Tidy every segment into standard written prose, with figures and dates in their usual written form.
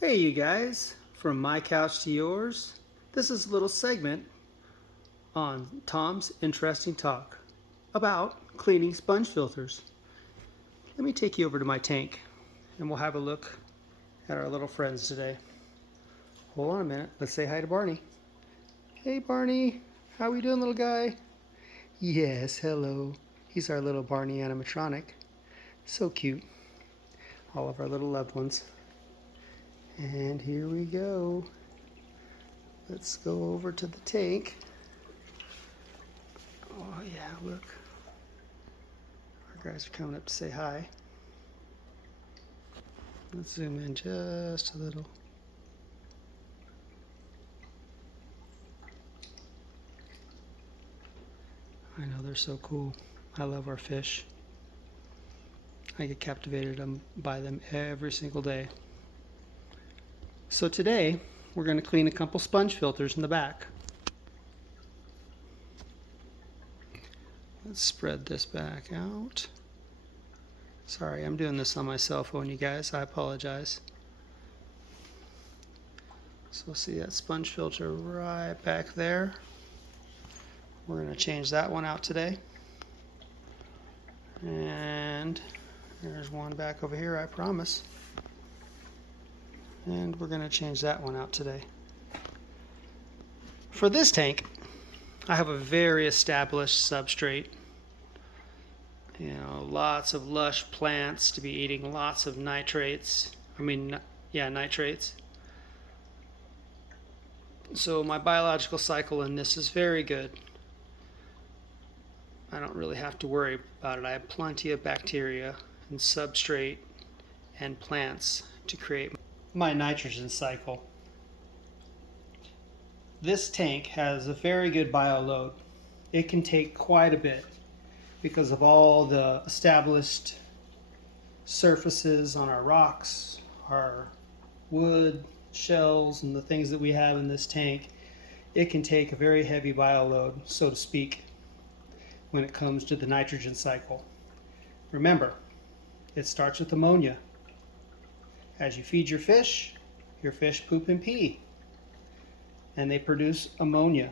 Hey you guys, from my couch to yours, this is a little segment on Tom's Interesting Talk about cleaning sponge filters. Let me take you over to my tank and we'll have a look at our little friends today. Hold on a minute, let's say hi to Barney. Hey Barney, how we doing little guy? Yes, hello. He's our little Barney animatronic. So cute. All of our little loved ones. And here we go. Let's go over to the tank. Oh yeah, look. Our guys are coming up to say hi. Let's zoom in just a little. I know they're so cool. I love our fish. I get captivated by them every single day. So today, we're going to clean a couple sponge filters in the back. Let's spread this back out. Sorry, I'm doing this on my cell phone, you guys. I apologize. So see that sponge filter right back there. We're going to change that one out today. And there's one back over here, I promise. And we're going to change that one out today. For this tank, I have a very established substrate. You know, lots of lush plants to be eating lots of nitrates. Nitrates. So my biological cycle in this is very good. I don't really have to worry about it. I have plenty of bacteria and substrate and plants to create my nitrogen cycle. This tank has a very good bioload. It can take quite a bit because of all the established surfaces on our rocks, our wood, shells, and the things that we have in this tank. It can take a very heavy bioload, so to speak, when it comes to the nitrogen cycle. Remember, it starts with ammonia. As you feed your fish poop and pee, and they produce ammonia.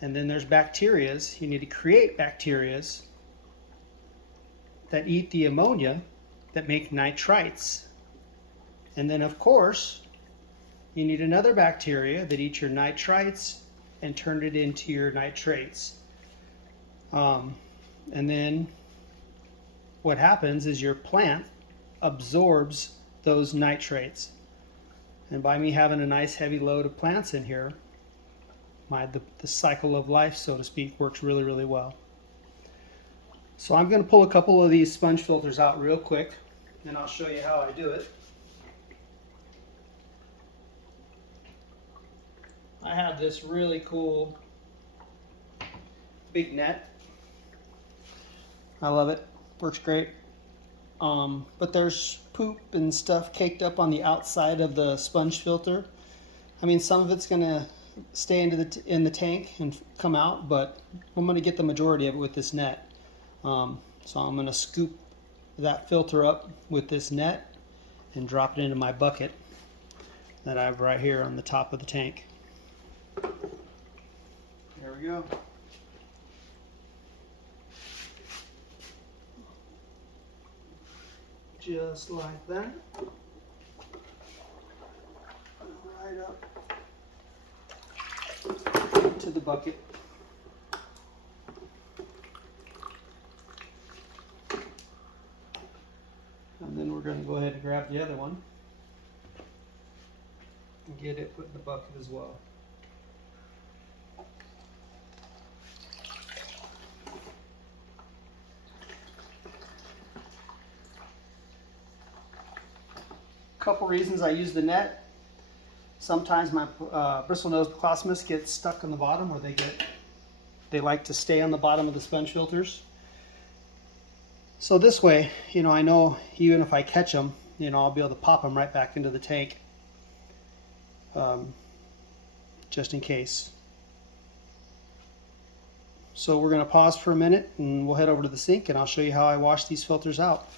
And then there's bacterias. You need to create bacterias that eat the ammonia that make nitrites. And then of course, you need another bacteria that eats your nitrites and turn it into your nitrates. And then what happens is your plant absorbs those nitrates. And by me having a nice heavy load of plants in here, the cycle of life, so to speak, works really, really well. So I'm going to pull a couple of these sponge filters out real quick, and I'll show you how I do it. I have this really cool big net. I love it. Works great. But there's poop and stuff caked up on the outside of the sponge filter. I mean, some of it's going to stay in the tank and come out, but I'm going to get the majority of it with this net. So I'm going to scoop that filter up with this net and drop it into my bucket that I have right here on the top of the tank. There we go. Just like that. Right up into the bucket. And then we're going to go ahead and grab the other one and get it put in the bucket as well. Couple reasons I use the net. Sometimes my bristlenose Clausimus gets stuck on the bottom, or they like to stay on the bottom of the sponge filters. So this way, you know, I know even if I catch them, you know, I'll be able to pop them right back into the tank, just in case. So we're going to pause for a minute and we'll head over to the sink and I'll show you how I wash these filters out.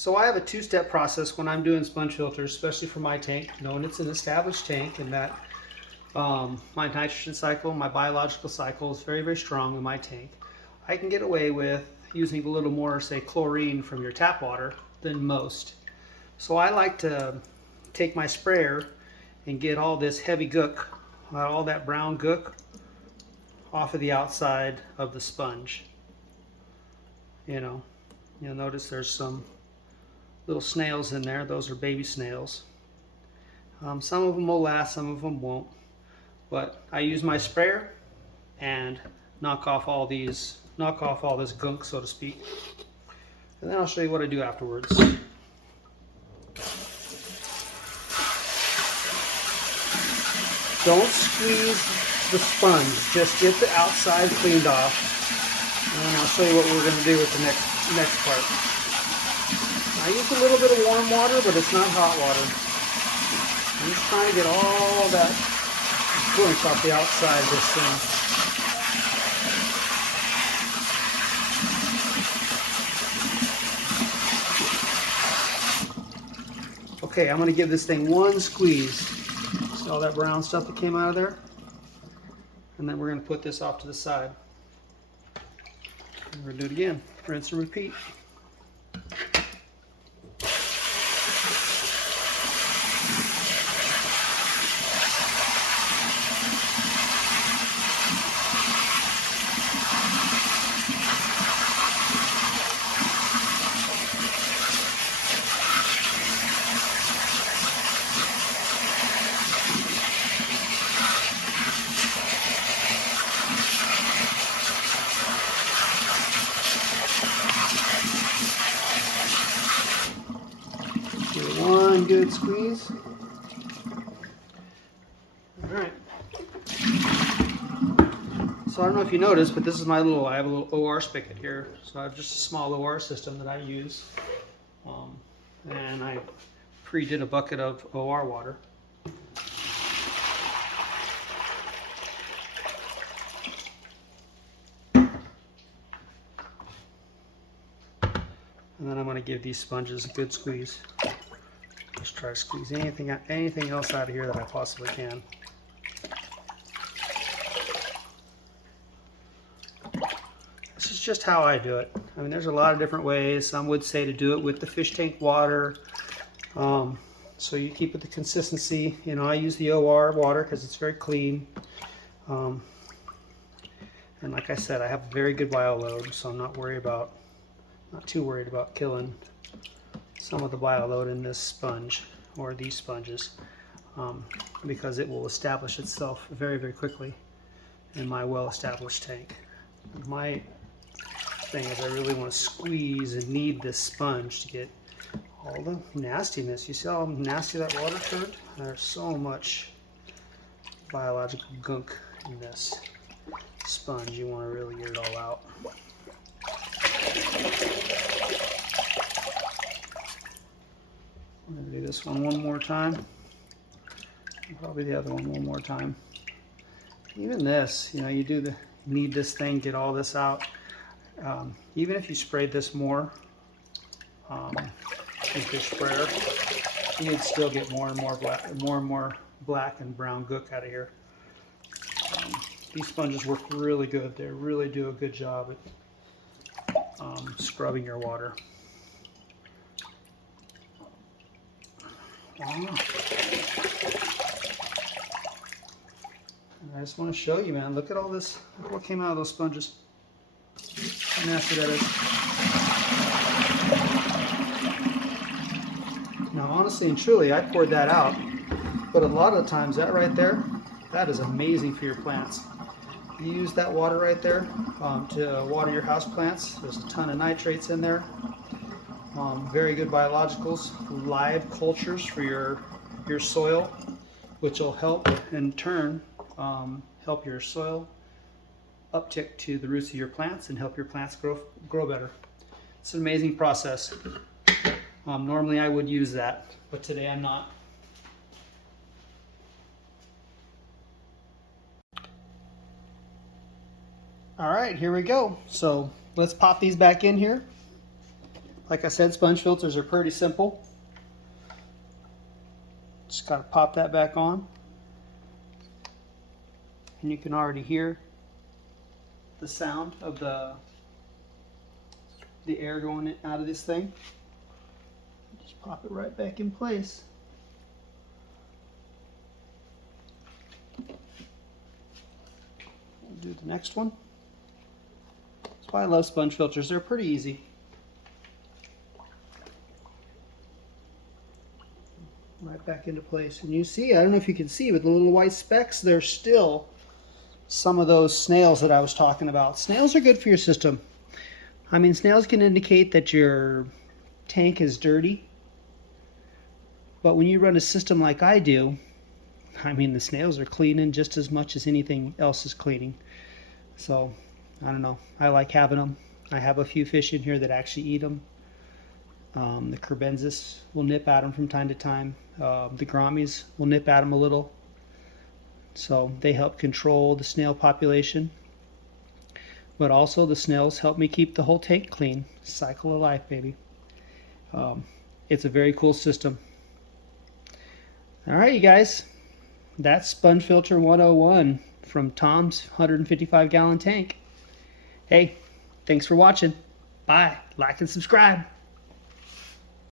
So I have a two-step process when I'm doing sponge filters, especially for my tank, knowing it's an established tank and that my nitrogen cycle, my biological cycle is very, very strong in my tank. I can get away with using a little more, say, chlorine from your tap water than most. So I like to take my sprayer and get all this heavy gook, all that brown gook, off of the outside of the sponge. You know, you'll notice there's some little snails in there. Those are baby snails. Some of them will last, some of them won't. But I use my sprayer and knock off all this gunk, so to speak. And then I'll show you what I do afterwards. Don't squeeze the sponge, just get the outside cleaned off. And I'll show you what we're going to do with the next part. I use a little bit of warm water, but it's not hot water. I'm just trying to get all that gunk off the outside of this thing. Okay, I'm going to give this thing one squeeze. See all that brown stuff that came out of there? And then we're going to put this off to the side. And we're going to do it again. Rinse and repeat. Give it one good squeeze. Alright. So I don't know if you noticed, but this is I have a little OR spigot here. So I have just a small OR system that I use. And I pre-did a bucket of OR water. And then I'm going to give these sponges a good squeeze. Just try to squeeze anything else out of here that I possibly can. This is just how I do it. I mean, there's a lot of different ways. Some would say to do it with the fish tank water. So you keep it the consistency. You know, I use the OR water because it's very clean. And like I said, I have a very good bio load, so I'm not too worried about killing some of the bio load in this sponge or these sponges, because it will establish itself very, very quickly in my well-established tank. My thing is I really want to squeeze and knead this sponge to get all the nastiness. You see how nasty that water turned? There's so much biological gunk in this sponge. You want to really get it all out. I'm going to do this one more time. And probably the other one more time. Even this, you know, you need this thing, get all this out. Even if you sprayed this more with your sprayer, you'd still get more and more black and brown gook out of here. These sponges work really good. They really do a good job at scrubbing your water. I just want to show you, man. Look at all this. Look what came out of those sponges. How nasty that is. Now, honestly and truly, I poured that out. But a lot of the times, that right there, that is amazing for your plants. You use that water right there to water your house plants. There's a ton of nitrates in there. Very good biologicals, live cultures for your soil, which will help in turn help your soil uptick to the roots of your plants and help your plants grow better. It's an amazing process. Normally I would use that, but today I'm not. All right, here we go. So let's pop these back in here. Like I said, sponge filters are pretty simple. Just got to pop that back on. And you can already hear the sound of the air going out of this thing. Just pop it right back in place. We'll do the next one. That's why I love sponge filters. They're pretty easy. Right back into place. And you see, I don't know if you can see, with the little white specks, there's still some of those snails that I was talking about. Snails are good for your system. I mean, snails can indicate that your tank is dirty. But when you run a system like I do, I mean, the snails are cleaning just as much as anything else is cleaning. So, I don't know. I like having them. I have a few fish in here that actually eat them. The Kerbensis will nip at them from time to time. The Grommies will nip at them a little. So they help control the snail population. But also the snails help me keep the whole tank clean. Cycle of life, baby. It's a very cool system. Alright, you guys. That's Sponge Filter 101 from Tom's 155-gallon tank. Hey, thanks for watching. Bye. Like and subscribe.